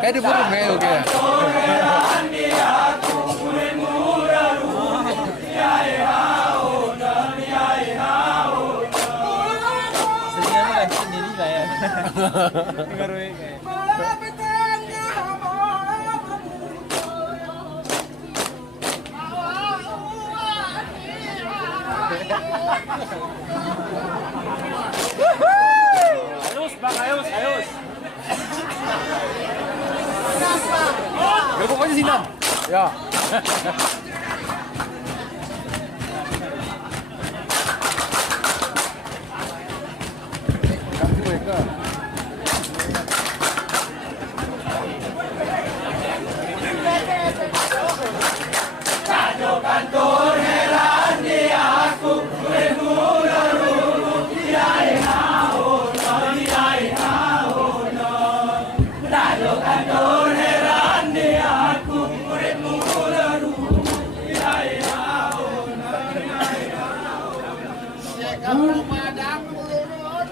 Kayak di burung kayak oke. Sebenarnya kan sendiri lah ya. Ngaruh kayak. Ayos, bang, ayos, ayos. Gabung aja sini. Ya. Kasih mereka. Kantor heran di aku bermula-mula tiada haun, tiada haun. Kantor heran di aku bermula-mula tiada haun, tiada haun. Padang urut.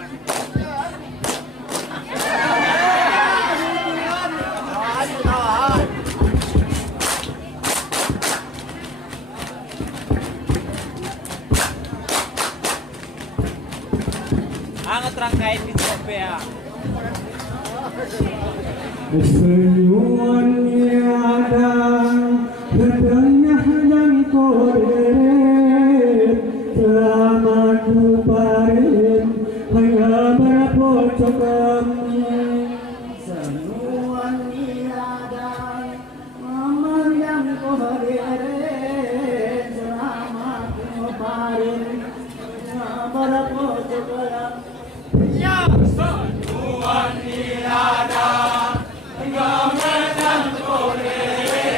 Angat rangkaian di ya. Senyuman tiada bertengah yang kodet selama kuparin hanya berpocok kami. Senyuman tiada momen yang kodet selama kuparin hanya berpocok kami. Ya, senyuman tiada, enggak menang boleh.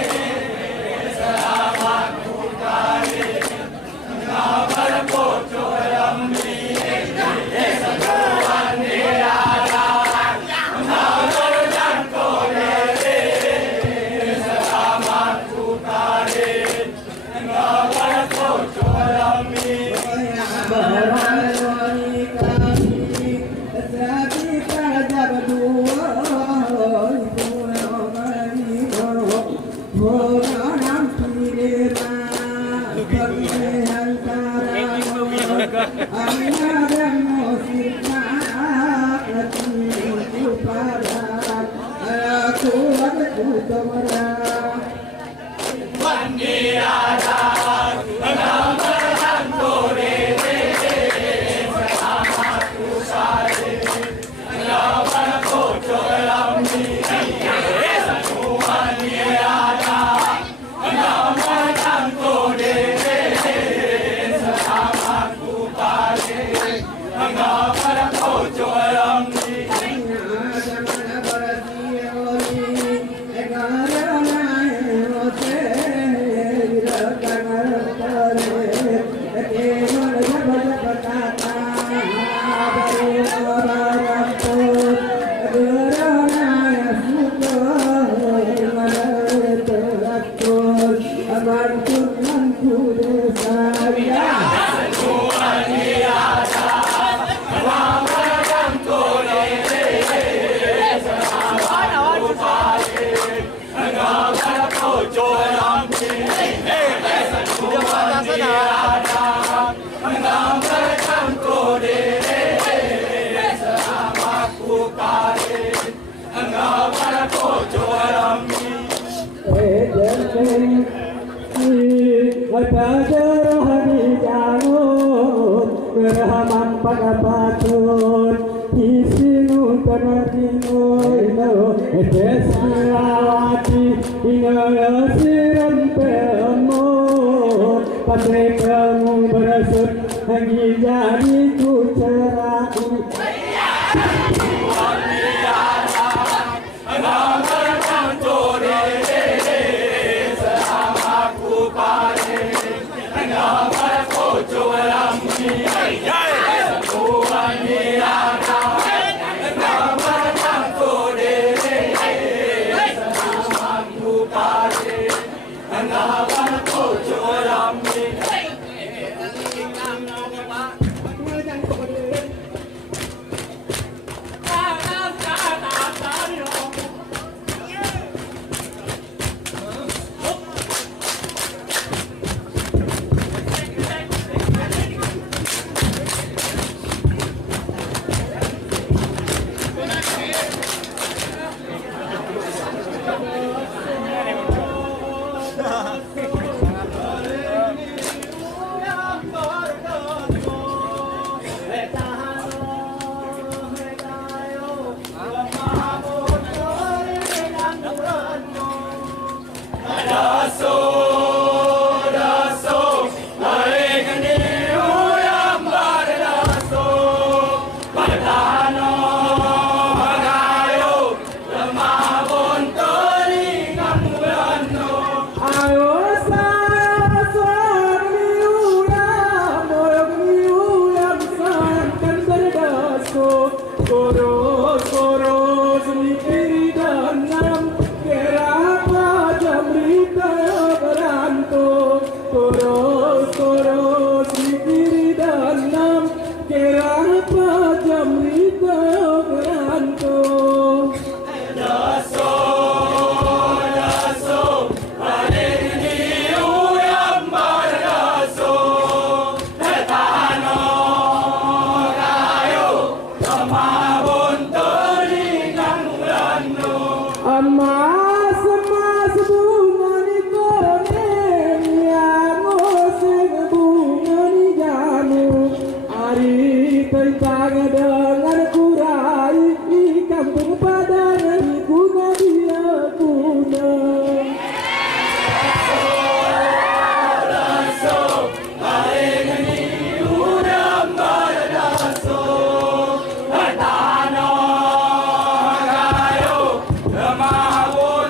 Mahawon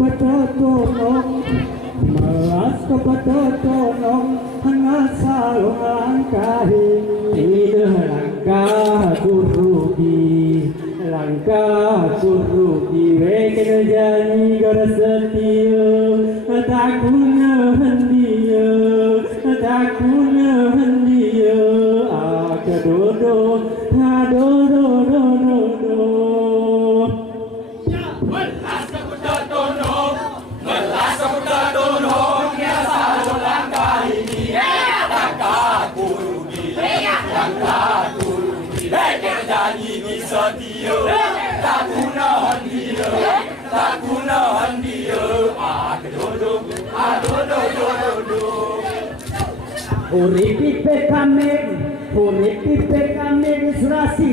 kepetetulung melas kepetetulung hangat salungan kahi ide langkah kurugi weken janji gara setia tak guna hendia kedodo adodo Melas kepetetulung ya selalu langkah ini langkah kurugi Weken janji setia tak guna hendia kedodo Urip pipe kami serasi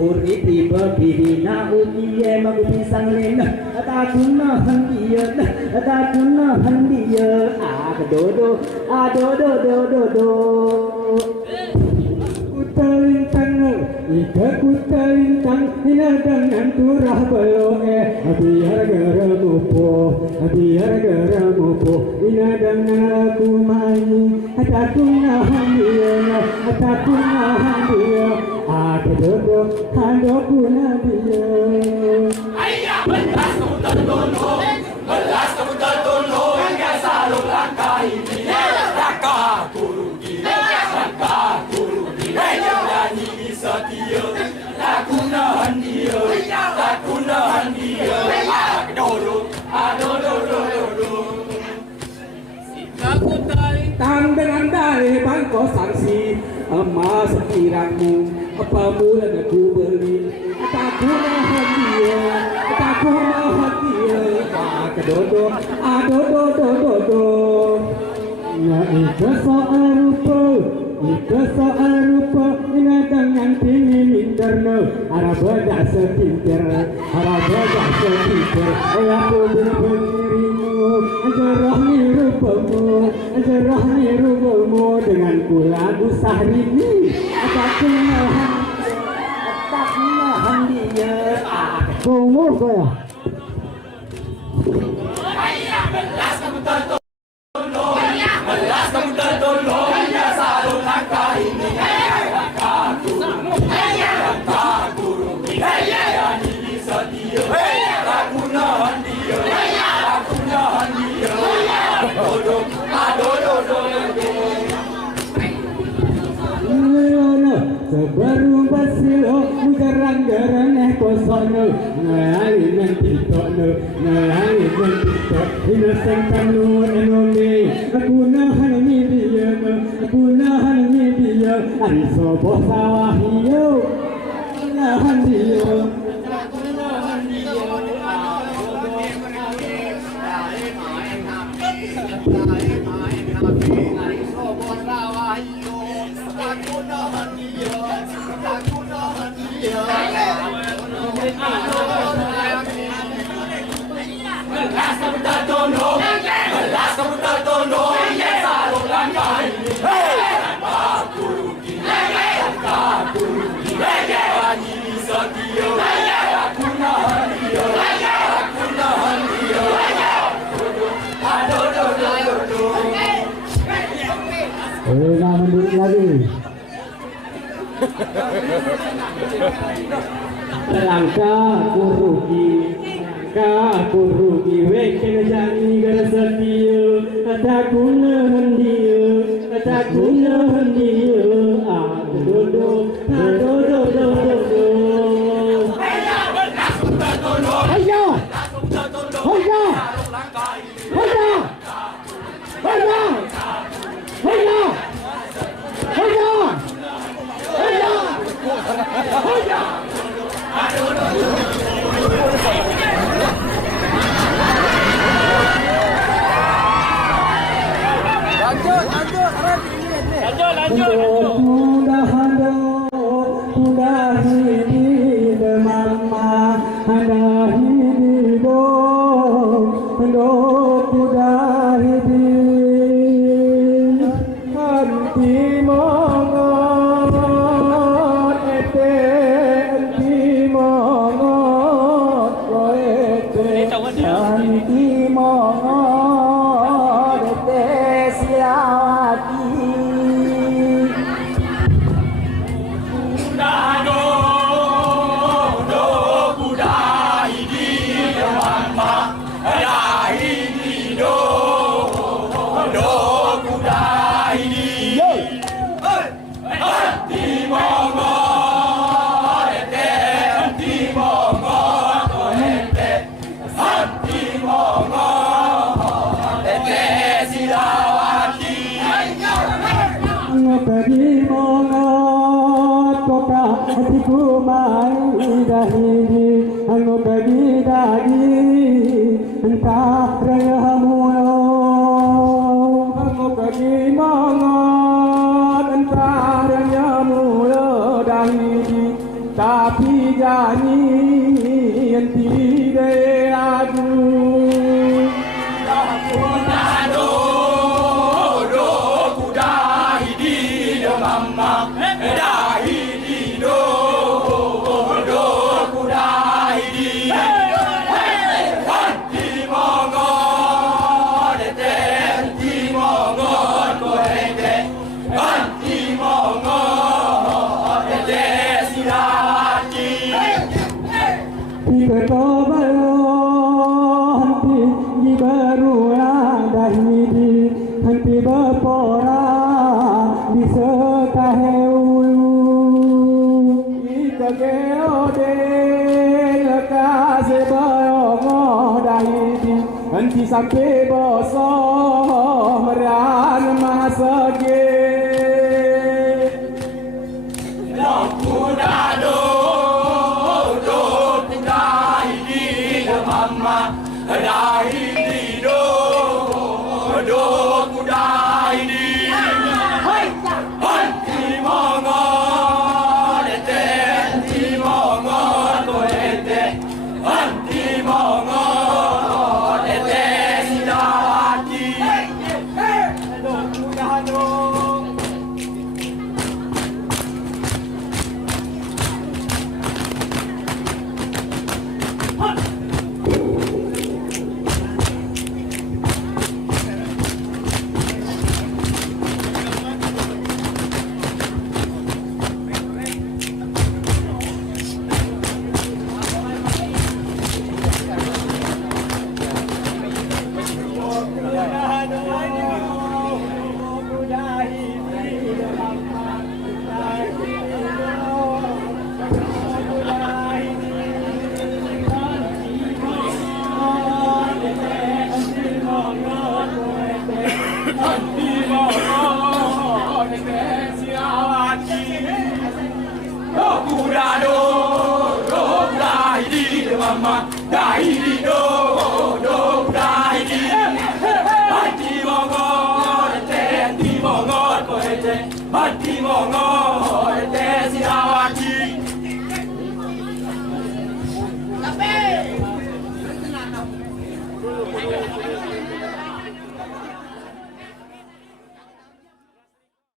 urip berdiri na umiye magu pisang lena tak guna hendia kedodo adodo Kutalintang ina dengan turah beloe biar geramu po ina dengan aku main tak guna hendia kedodo guna dia Ayah melas kepetetulung ya selalu langkah ini langkah kurugi Weken janji setia tak guna hendia kedodo Tang dengan dari bangko sanksi emas sekirangmu pemulan aku beli tak guna hendia kedodo adodo ya ika soal rupa ina dengan tinggi interno arabaja setintir aku berdirimu ajarahni rupamu dengan lagu sahrini tak guna hendia tunggu kaya Melas kepetetulung ya selalu langkah ini langkah kurugi janji setia tak guna hendia kedodo Sebaru basilo mujarang-jarang kosono ngalali mentito inosen kanu enome aku nahan dia ariso bosawah hiyo nahan dia Melas kepetetulung ya selalu langkah ini langkah kurugi janji setia tak guna hendia adodo Nak mendurit lagi langkah kurugi weken janji gara setia tak guna hendia adodo Anti mongot anti mongo de silawati Ngopedi mongot kota hatiku mai dahiri ngopedi dahiri entah rahamulo ngopedi mongot entah rahamulo dahiri tapi jani enti de aku Henti berpora di sekahulu kita geode lekase bayongo dahidi henti sampai bosok meran masage Kudado do kudahidi mama dahidi do kudahidi henti mongo dete henti mongo koete henti mongo dete sidawati do kudado Mama, dahidi do dahidi, hati mongo koete, hati mongo ete sidawati. Tapi.